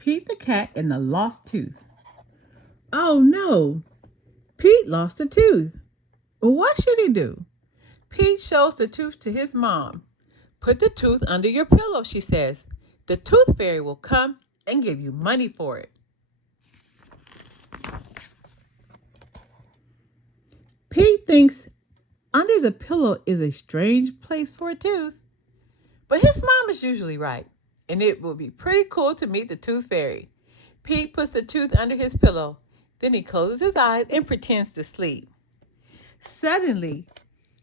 Pete the Cat and the Lost Tooth. Oh no, Pete lost a tooth. What should he do? Pete shows the tooth to his mom. Put the tooth under your pillow, she says. The tooth fairy will come and give you money for it. Pete thinks under the pillow is a strange place for a tooth. But his mom is usually right, and it will be pretty cool to meet the tooth fairy. Pete puts the tooth under his pillow. Then he closes his eyes and pretends to sleep. Suddenly,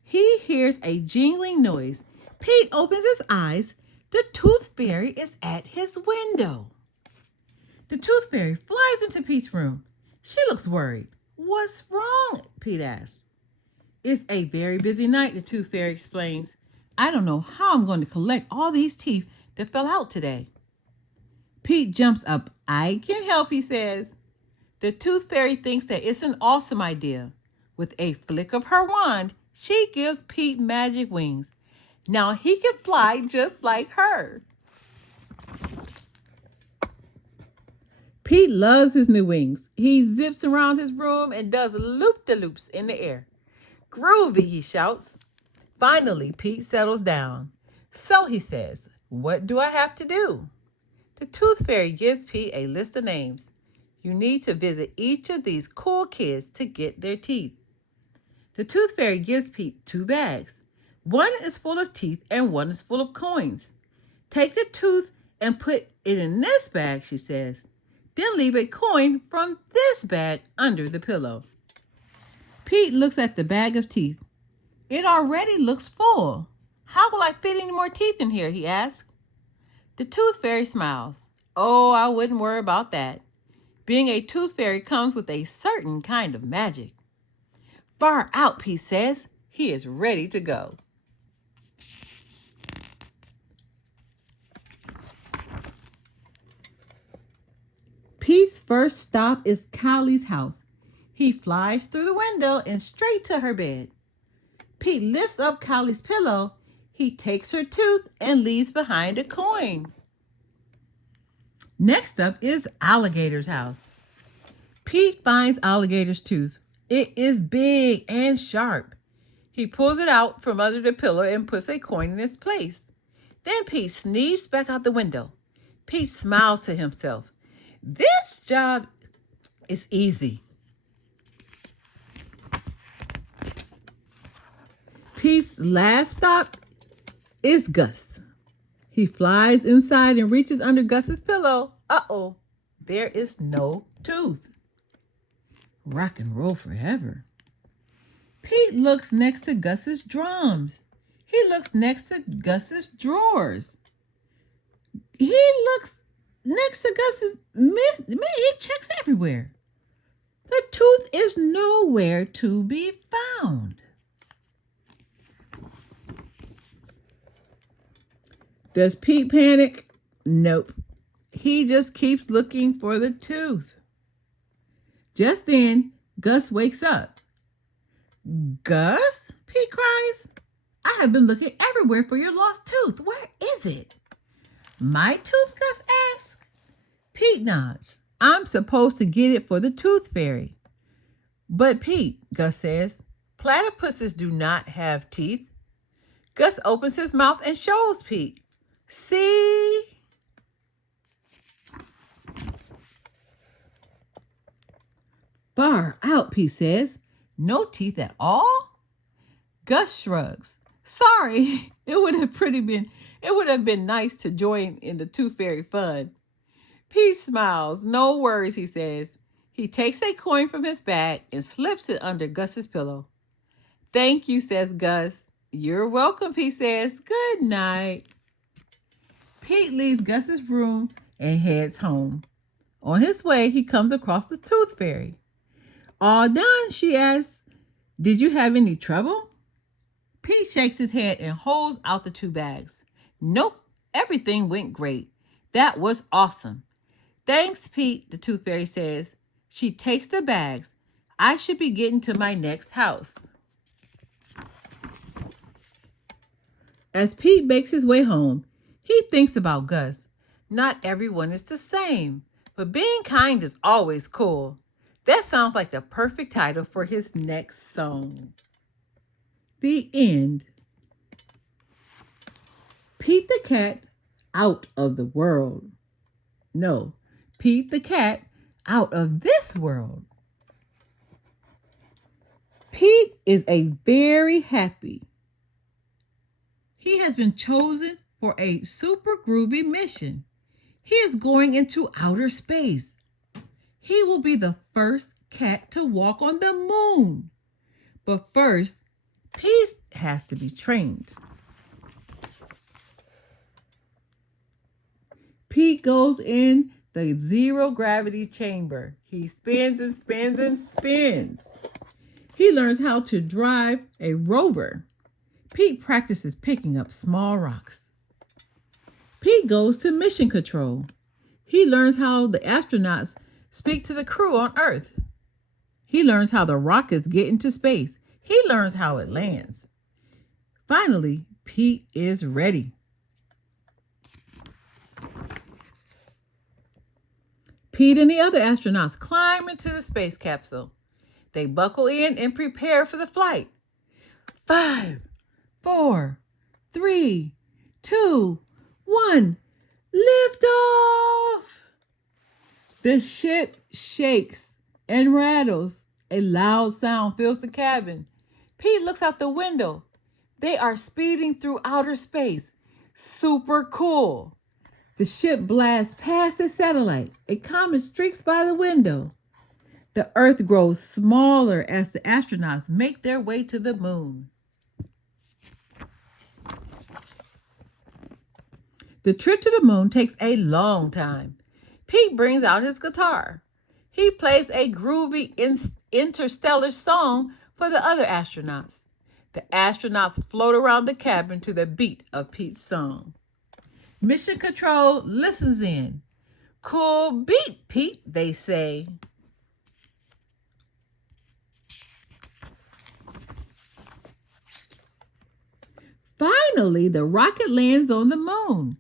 he hears a jingling noise. Pete opens his eyes. The tooth fairy is at his window. The tooth fairy flies into Pete's room. She looks worried. What's wrong? Pete asks. It's a very busy night, the tooth fairy explains. I don't know how I'm going to collect all these teeth that fell out today. Pete jumps up. I can help, he says. The tooth fairy thinks that it's an awesome idea. With a flick of her wand, she gives Pete magic wings. Now he can fly just like her. Pete loves his new wings. He zips around his room and does loop-de-loops in the air. Groovy, he shouts. Finally, Pete settles down. So he says, what do I have to do? The tooth fairy gives Pete a list of names. You need to visit each of these cool kids to get their teeth. The tooth fairy gives Pete 2 bags. One is full of teeth and one is full of coins. Take the tooth and put it in this bag, she says. Then leave a coin from this bag under the pillow. Pete looks at the bag of teeth. It already looks full. How will I fit any more teeth in here, he asks. The tooth fairy smiles. Oh, I wouldn't worry about that. Being a tooth fairy comes with a certain kind of magic. Far out, Pete says. He is ready to go. Pete's first stop is Callie's house. He flies through the window and straight to her bed. Pete lifts up Callie's pillow. He takes her tooth and leaves behind a coin. Next up is Alligator's house. Pete finds Alligator's tooth. It is big and sharp. He pulls it out from under the pillow and puts a coin in its place. Then Pete sneezes back out the window. Pete smiles to himself. This job is easy. Pete's last stop is Gus. He flies inside and reaches under Gus's pillow. Uh-oh, there is no tooth. Rock and roll forever. Pete looks next to Gus's drums. He looks next to Gus's drawers. He looks next to Gus's he checks everywhere. The tooth is nowhere to be found. Does Pete panic? Nope. He just keeps looking for the tooth. Just then, Gus wakes up. Gus? Pete cries. I have been looking everywhere for your lost tooth. Where is it? My tooth? Gus asks. Pete nods. I'm supposed to get it for the tooth fairy. But Pete, Gus says, platypuses do not have teeth. Gus opens his mouth and shows Pete. See? Far out, Pete says. No teeth at all? Gus shrugs. Sorry, it would have been nice to join in the tooth fairy fun. Pete smiles. No worries, he says. He takes a coin from his bag and slips it under Gus's pillow. Thank you, says Gus. You're welcome, Pete says. Good night. Pete leaves Gus's room and heads home. On his way, he comes across the tooth fairy. All done, she asks. Did you have any trouble? Pete shakes his head and holds out the 2 bags. Nope, everything went great. That was awesome. Thanks, Pete, the tooth fairy says. She takes the bags. I should be getting to my next house. As Pete makes his way home, he thinks about Gus. Not everyone is the same, but being kind is always cool. That sounds like the perfect title for his next song. The end. Pete the cat out of the world. No, Pete the cat out of this world. Pete is very happy. He has been chosen for a super groovy mission. He is going into outer space. He will be the first cat to walk on the moon. But first, Pete has to be trained. Pete goes in the zero gravity chamber. He spins and spins and spins. He learns how to drive a rover. Pete practices picking up small rocks. Pete goes to mission control. He learns how the astronauts speak to the crew on Earth. He learns how the rockets get into space. He learns how it lands. Finally, Pete is ready. Pete and the other astronauts climb into the space capsule. They buckle in and prepare for the flight. 5, 4, 3, 2, 1. Lift off! The ship shakes and rattles. A loud sound fills the cabin. Pete looks out the window. They are speeding through outer space. Super cool. The ship blasts past the satellite. A comet streaks by the window. The Earth grows smaller as the astronauts make their way to the moon. The trip to the moon takes a long time. Pete brings out his guitar. He plays a groovy interstellar song for the other astronauts. The astronauts float around the cabin to the beat of Pete's song. Mission Control listens in. Cool beat, Pete, they say. Finally, the rocket lands on the moon.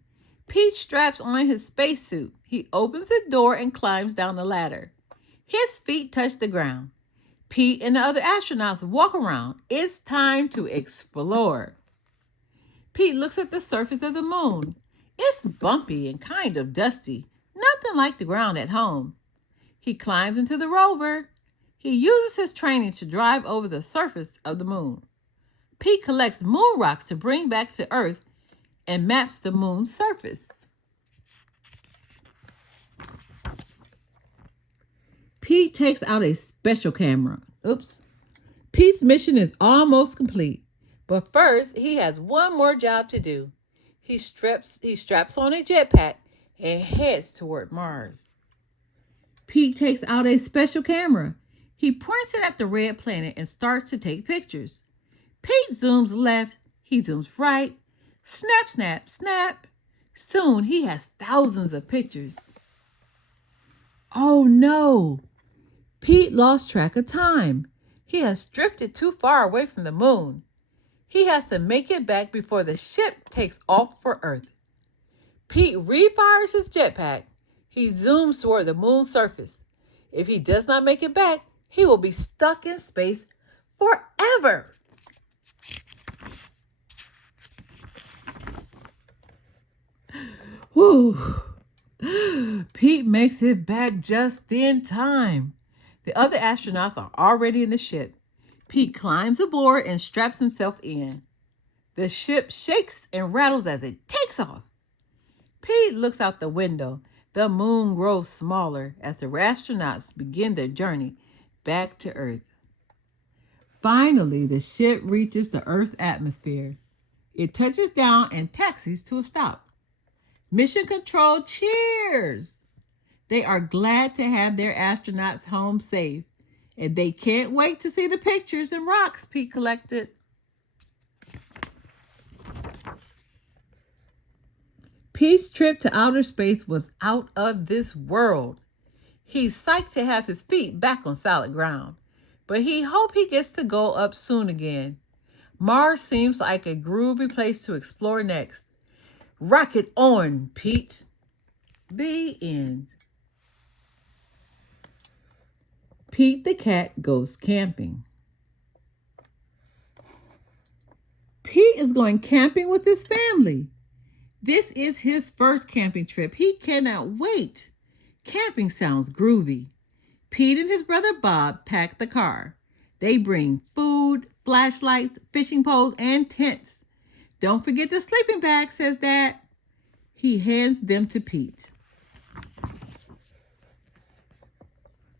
Pete straps on his spacesuit. He opens the door and climbs down the ladder. His feet touch the ground. Pete and the other astronauts walk around. It's time to explore. Pete looks at the surface of the moon. It's bumpy and kind of dusty, nothing like the ground at home. He climbs into the rover. He uses his training to drive over the surface of the moon. Pete collects moon rocks to bring back to Earth and maps the moon's surface. Pete takes out a special camera. Pete's mission is almost complete, but first he has one more job to do. He straps on a jetpack and heads toward Mars. Pete takes out a special camera. He points it at the red planet and starts to take pictures. Pete zooms left, he zooms right. Snap, snap, snap. Soon he has thousands of pictures. Oh no! Pete lost track of time. He has drifted too far away from the moon. He has to make it back before the ship takes off for Earth. Pete refires his jetpack. He zooms toward the moon's surface. If he does not make it back, he will be stuck in space forever. Whew. Pete makes it back just in time. The other astronauts are already in the ship. Pete climbs aboard and straps himself in. The ship shakes and rattles as it takes off. Pete looks out the window. The moon grows smaller as the astronauts begin their journey back to Earth. Finally, the ship reaches the Earth's atmosphere. It touches down and taxis to a stop. Mission Control cheers. They are glad to have their astronauts home safe, and they can't wait to see the pictures and rocks Pete collected. Pete's trip to outer space was out of this world. He's psyched to have his feet back on solid ground, but he hopes he gets to go up soon again. Mars seems like a groovy place to explore next. Rocket on, Pete. The end. Pete the cat goes camping. Pete is going camping with his family. This is his first camping trip. He cannot wait. Camping sounds groovy. Pete and his brother Bob pack the car. They bring food, flashlights, fishing poles, and tents. Don't forget the sleeping bag, says Dad. He hands them to Pete.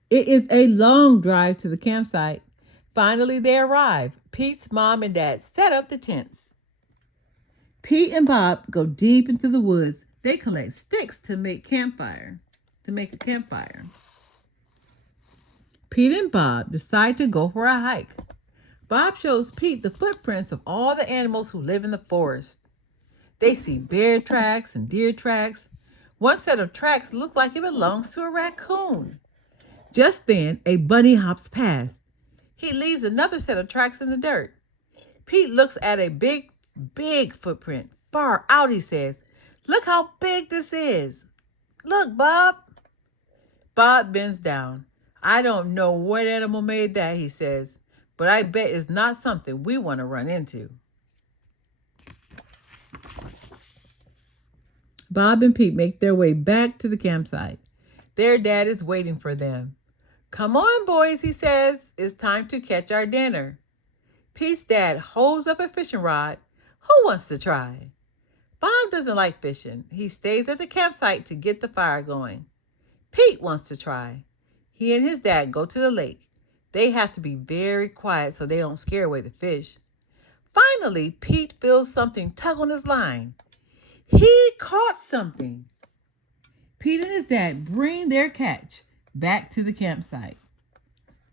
It is a long drive to the campsite. Finally, they arrive. Pete's mom and dad set up the tents. Pete and Bob go deep into the woods. They collect sticks to make a campfire. Pete and Bob decide to go for a hike. Bob shows Pete the footprints of all the animals who live in the forest. They see bear tracks and deer tracks. One set of tracks looks like it belongs to a raccoon. Just then, a bunny hops past. He leaves another set of tracks in the dirt. Pete looks at a big footprint. Far out, he says. Look how big this is. Look, Bob. Bob bends down. I don't know what animal made that, he says, but I bet it's not something we want to run into. Bob and Pete make their way back to the campsite. Their dad is waiting for them. Come on, boys, he says. It's time to catch our dinner. Pete's dad holds up a fishing rod. Who wants to try? Bob doesn't like fishing. He stays at the campsite to get the fire going. Pete wants to try. He and his dad go to the lake. They have to be very quiet so they don't scare away the fish. Finally, Pete feels something tug on his line. He caught something. Pete and his dad bring their catch back to the campsite.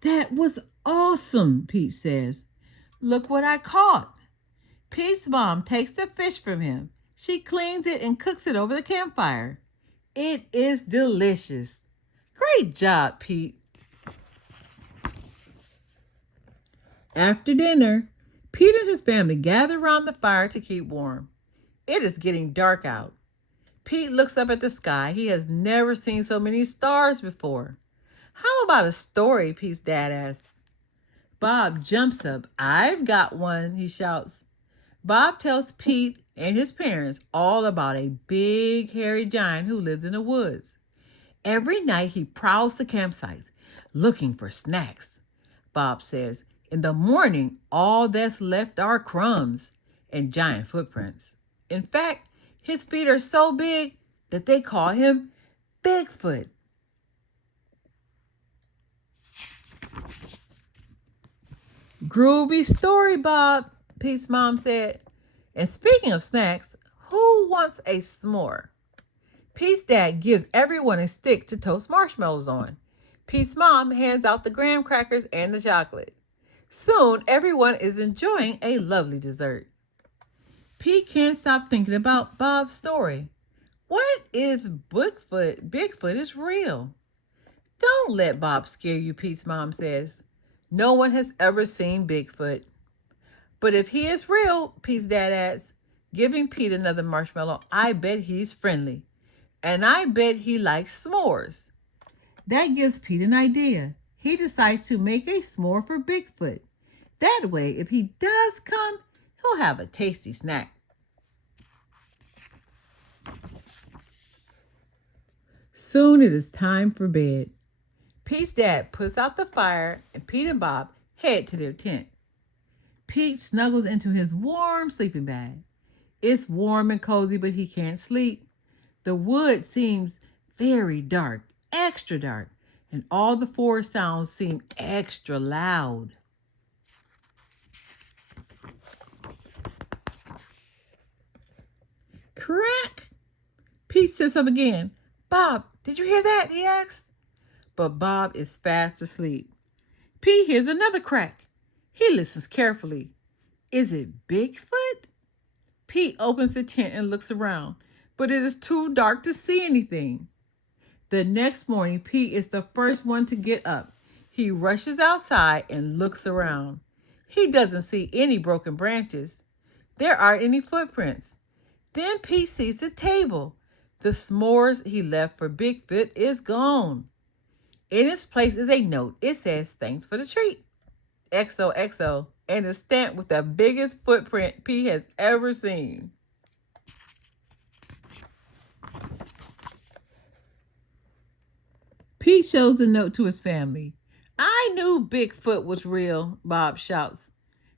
That was awesome, Pete says. Look what I caught. Pete's mom takes the fish from him. She cleans it and cooks it over the campfire. It is delicious. Great job, Pete. After dinner, Pete and his family gather around the fire to keep warm. It is getting dark out. Pete looks up at the sky. He has never seen so many stars before. How about a story? Pete's dad asks. Bob jumps up. I've got one, he shouts. Bob tells Pete and his parents all about a big, hairy giant who lives in the woods. Every night he prowls the campsites looking for snacks. Bob says, in the morning, all that's left are crumbs and giant footprints. In fact, his feet are so big that they call him Bigfoot. Groovy story, Bob, Pete's mom said. And speaking of snacks, who wants a s'more? Pete's dad gives everyone a stick to toast marshmallows on. Pete's mom hands out the graham crackers and the chocolate. Soon, everyone is enjoying a lovely dessert. Pete can't stop thinking about Bob's story. What if Bigfoot is real? Don't let Bob scare you, Pete's mom says. No one has ever seen Bigfoot. But if he is real, Pete's dad adds, giving Pete another marshmallow, I bet he's friendly. And I bet he likes s'mores. That gives Pete an idea. He decides to make a s'more for Bigfoot. That way, if he does come, he'll have a tasty snack. Soon it is time for bed. Pete's dad puts out the fire and Pete and Bob head to their tent. Pete snuggles into his warm sleeping bag. It's warm and cozy, but he can't sleep. The wood seems very dark, extra dark, and all the forest sounds seem extra loud. Crack! Pete sits up again. Bob, did you hear that? He asks. But Bob is fast asleep. Pete hears another crack. He listens carefully. Is it Bigfoot? Pete opens the tent and looks around, but it is too dark to see anything. The next morning, Pete is the first one to get up. He rushes outside and looks around. He doesn't see any broken branches. There aren't any footprints. Then Pete sees the table. The s'mores he left for Bigfoot is gone. In its place is a note. It says, "Thanks for the treat. XOXO," and is stamped with the biggest footprint Pete has ever seen. Pete shows the note to his family. "I knew Bigfoot was real," Bob shouts.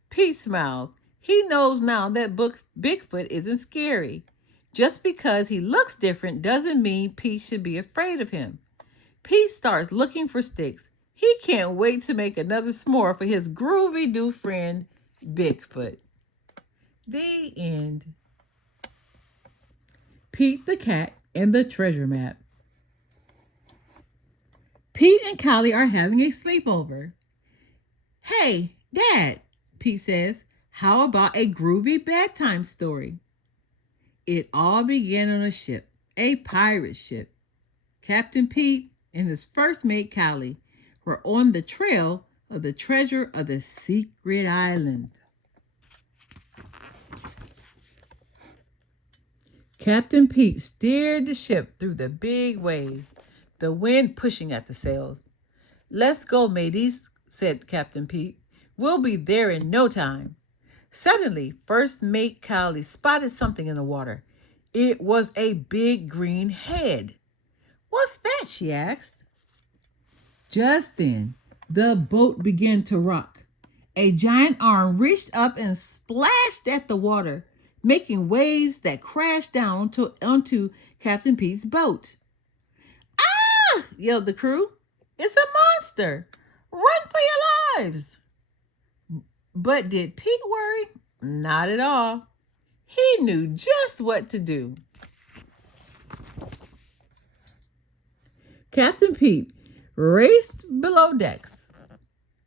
Pete smiles. He knows now that Bigfoot isn't scary. Just because he looks different doesn't mean Pete should be afraid of him. Pete starts looking for sticks. He can't wait to make another s'more for his groovy new friend, Bigfoot. The end. Pete the Cat and the Treasure Map. Pete and Callie are having a sleepover. "Hey, Dad," Pete says, "how about a groovy bedtime story?" It all began on a ship, a pirate ship. Captain Pete and his first mate Callie were on the trail of the treasure of the secret island. Captain Pete steered the ship through the big waves, the wind pushing at the sails. "Let's go, mateys," said Captain Pete. "We'll be there in no time." Suddenly, first mate Callie spotted something in the water. It was a big green head. "What's that?" she asked. Just then, the boat began to rock. A giant arm reached up and splashed at the water, making waves that crashed down onto Captain Pete's boat. "Ah!" yelled the crew. "It's a monster! Run for your lives!" But did Pete worry? Not at all. He knew just what to do. Captain Pete raced below decks.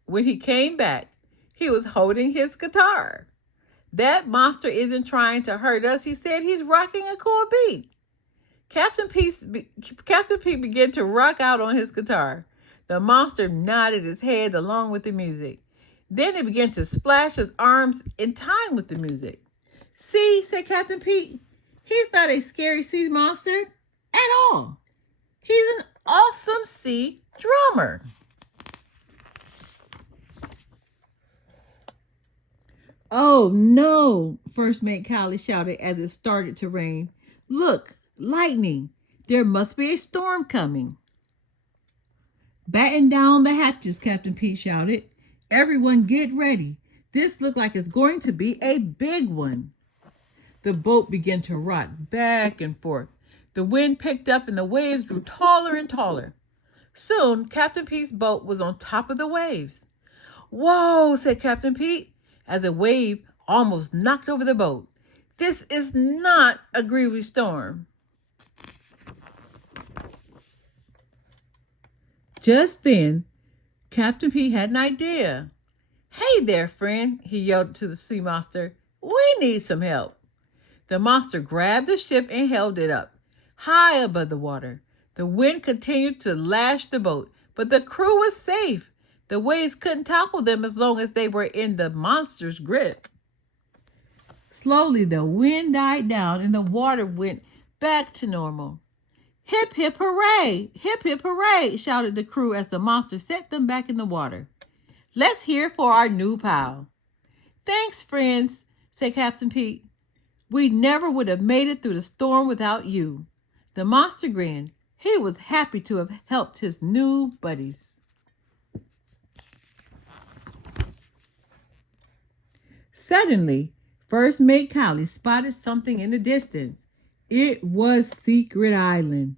When he came back, he was holding his guitar. "That monster isn't trying to hurt us," he said. "He's rocking a cool beat." Captain Pete began to rock out on his guitar. The monster nodded his head along with the music. Then he began to splash his arms in time with the music. "See," said Captain Pete, "he's not a scary sea monster at all. He's an awesome sea drummer." "Oh no," First Mate Callie shouted as it started to rain. "Look, lightning. There must be a storm coming." "Batten down the hatches," Captain Pete shouted. "Everyone get ready. This looks like it's going to be a big one." The boat began to rock back and forth. The wind picked up and the waves grew taller and taller. Soon, Captain Pete's boat was on top of the waves. "Whoa," said Captain Pete, as a wave almost knocked over the boat. "This is not a groovy storm." Just then, Captain Pete had an idea. "Hey there, friend," he yelled to the sea monster. "We need some help." The monster grabbed the ship and held it up, high above the water. The wind continued to lash the boat, but the crew was safe. The waves couldn't topple them as long as they were in the monster's grip. Slowly, the wind died down and the water went back to normal. "Hip, hip, hooray! Hip, hip, hooray!" shouted the crew as the monster set them back in the water. "Let's hear for our new pal." "Thanks, friends," said Captain Pete. "We never would have made it through the storm without you." The monster grinned. He was happy to have helped his new buddies. Suddenly, First Mate Callie spotted something in the distance. It was Secret Island.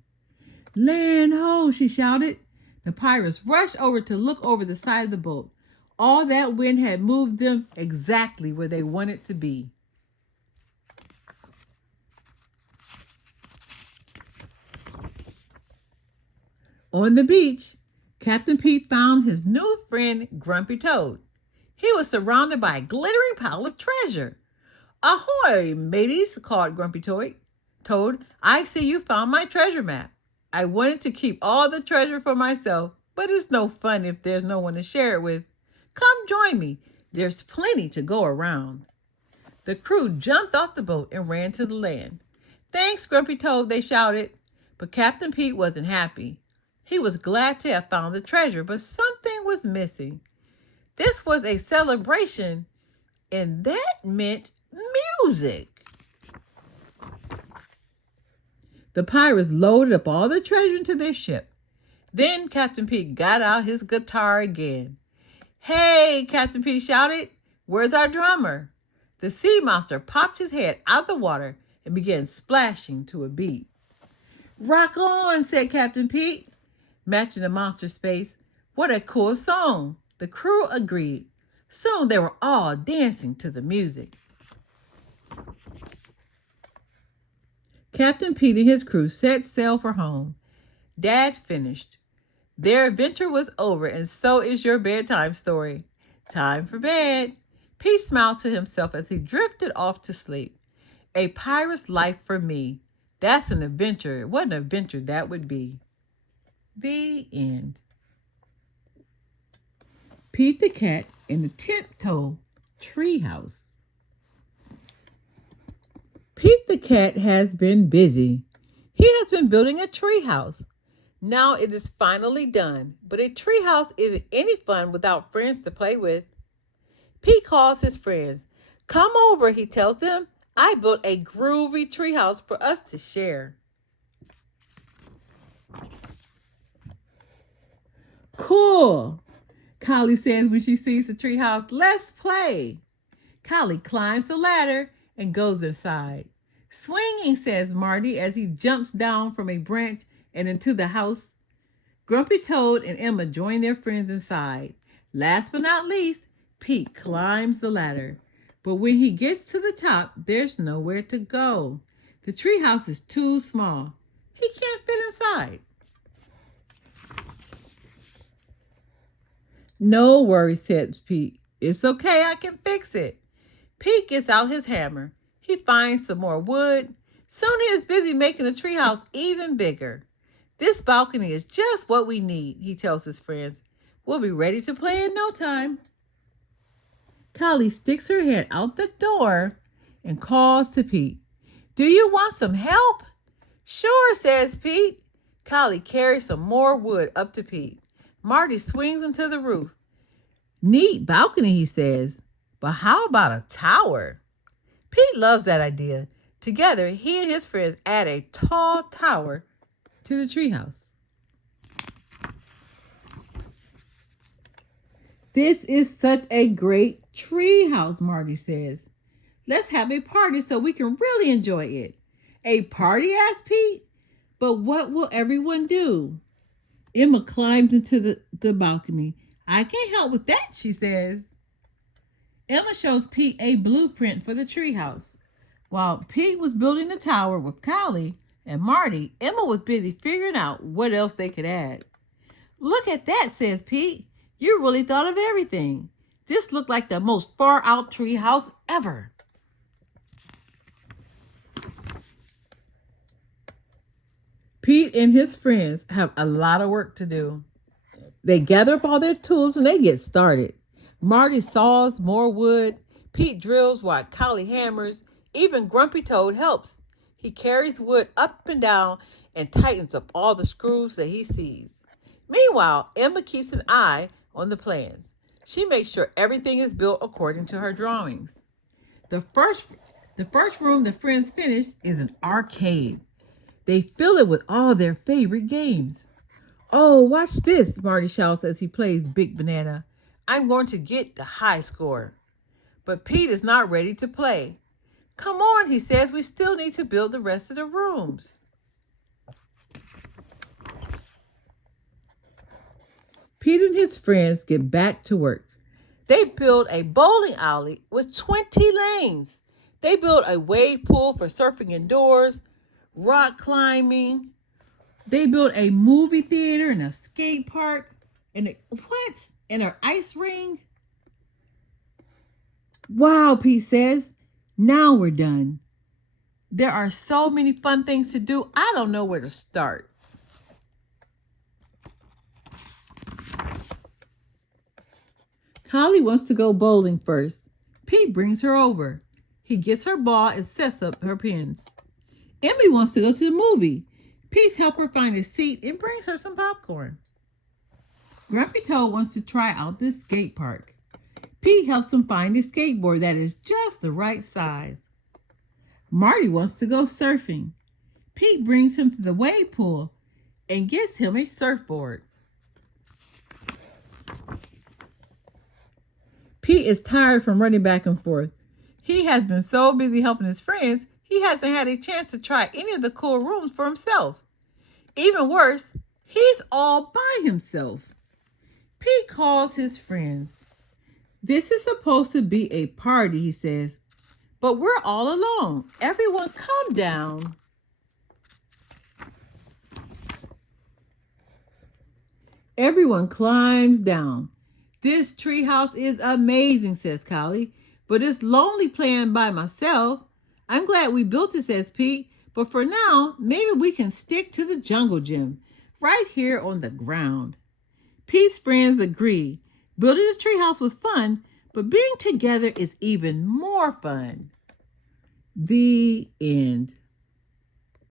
"Land ho!" she shouted. The pirates rushed over to look over the side of the boat. All that wind had moved them exactly where they wanted to be. On the beach, Captain Pete found his new friend, Grumpy Toad. He was surrounded by a glittering pile of treasure. "Ahoy, mateys," called Grumpy Toad. "I see you found my treasure map. I wanted to keep all the treasure for myself, but it's no fun if there's no one to share it with. Come join me. There's plenty to go around." The crew jumped off the boat and ran to the land. Thanks, Grumpy Toad, they shouted. But Captain Pete wasn't happy. He was glad to have found the treasure, but something was missing. This was a celebration, and that meant music. The pirates loaded up all the treasure into their ship. Then Captain Pete got out his guitar again. Hey, Captain Pete shouted, where's our drummer? The sea monster popped his head out the water and began splashing to a beat. Rock on, said Captain Pete, matching the monster's face. What a cool song. The crew agreed. Soon they were all dancing to the music. Captain Pete and his crew set sail for home. Dad finished. Their adventure was over, and so is your bedtime story. Time for bed. Pete smiled to himself as he drifted off to sleep. A pirate's life for me. That's an adventure. What an adventure that would be. The end. Pete the Cat in the Tiptoe Treehouse. Pete the Cat has been busy. He has been building a treehouse. Now it is finally done, but a treehouse isn't any fun without friends to play with. Pete calls his friends. Come over, he tells them. I built a groovy treehouse for us to share. Cool, Collie says when she sees the treehouse. Let's play. Collie climbs the ladder and goes inside. Swinging, says Marty as he jumps down from a branch and into the house. Grumpy Toad and Emma join their friends inside. Last but not least, Pete climbs the ladder. But when he gets to the top, there's nowhere to go. The treehouse is too small. He can't fit inside. No worries, says Pete. It's okay, I can fix it. Pete gets out his hammer. He finds some more wood. Soon he is busy making the treehouse even bigger. This balcony is just what we need, he tells his friends. We'll be ready to play in no time. Collie sticks her head out the door and calls to Pete. Do you want some help? Sure, says Pete. Collie carries some more wood up to Pete. Marty swings him to the roof. Neat balcony, he says. But how about a tower? Pete loves that idea. Together, he and his friends add a tall tower to the treehouse. This is such a great treehouse, Marty says. Let's have a party so we can really enjoy it. A party, asked Pete? But what will everyone do? Emma climbs into the balcony. I can't help with that, she says. Emma shows Pete a blueprint for the treehouse. While Pete was building the tower with Collie and Marty, Emma was busy figuring out what else they could add. Look at that, says Pete. You really thought of everything. This looked like the most far out treehouse ever. Pete and his friends have a lot of work to do. They gather up all their tools and they get started. Marty saws more wood. Pete drills while Collie hammers. Even Grumpy Toad helps. He carries wood up and down and tightens up all the screws that he sees. Meanwhile, Emma keeps an eye on the plans. She makes sure everything is built according to her drawings. The first room the friends finish is an arcade. They fill it with all their favorite games. Oh, watch this, Marty shouts as he plays Big Banana. I'm going to get the high score. But Pete is not ready to play. Come on, he says, we still need to build the rest of the rooms. Pete and his friends get back to work. They build a bowling alley with 20 lanes. They build a wave pool for surfing indoors, rock climbing. They built a movie theater and a skate park and an ice ring. Wow, Pete says. Now we're done. There are so many fun things to do. I don't know where to start. Collie wants to go bowling first. Pete brings her over. He gets her ball and sets up her pins. Emmy wants to go to the movie. Pete helps her find a seat and brings her some popcorn. Grumpy Toad wants to try out the skate park. Pete helps him find a skateboard that is just the right size. Marty wants to go surfing. Pete brings him to the wave pool and gets him a surfboard. Pete is tired from running back and forth. He has been so busy helping his friends, he hasn't had a chance to try any of the cool rooms for himself. Even worse, he's all by himself. Pete calls his friends. This is supposed to be a party, he says, but we're all alone. Everyone come down. Everyone climbs down. This treehouse is amazing, says Callie, but it's lonely playing by myself. I'm glad we built it, says Pete, but for now, maybe we can stick to the jungle gym right here on the ground. Pete's friends agree. Building this treehouse was fun, but being together is even more fun. The end.